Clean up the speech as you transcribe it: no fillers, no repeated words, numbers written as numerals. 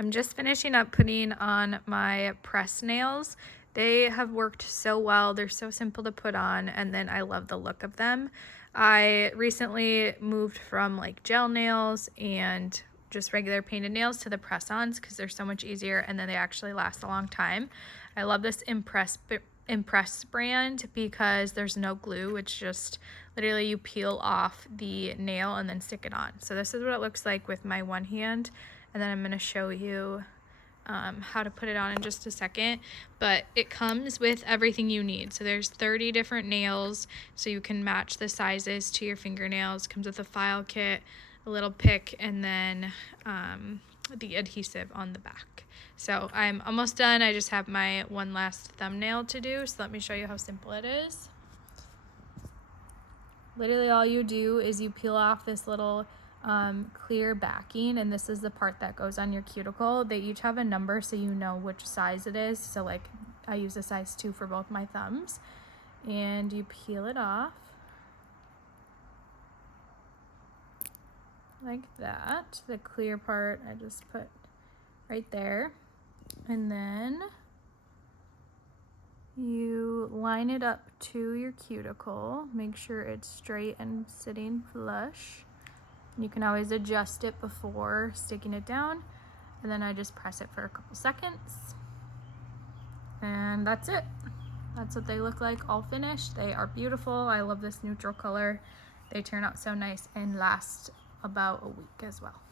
I'm just finishing up putting on my press nails. They have worked so well. They're so simple to put on, and then I love the look of them. I recently moved from like gel nails and just regular painted nails to the press-ons because they're so much easier, and then they actually last a long time. I love this Impress brand because there's no glue. It's just literally you peel off the nail and then stick it on. So this is what it looks like with my one hand, and then I'm going to show you how to put it on in just a second. But it comes with everything you need. So there's 30 different nails, so you can match the sizes to your fingernails. Comes with a file kit, a little pick, and then the adhesive on the back. So I'm almost done. I just have my one last thumbnail to do, so let me show you how simple it is. Literally all you do is you peel off this little clear backing, and this is the part that goes on your cuticle. They each have a number so you know which size it is. So like I use a size 2 for both my thumbs, and you peel it off like that. The clear part I just put right there, and then you line it up to your cuticle. Make sure it's straight and sitting flush. You can always adjust it before sticking it down, and then I just press it for a couple seconds, and that's it. That's what they look like all finished. They are beautiful. I love this neutral color. They turn out so nice and last about a week as well.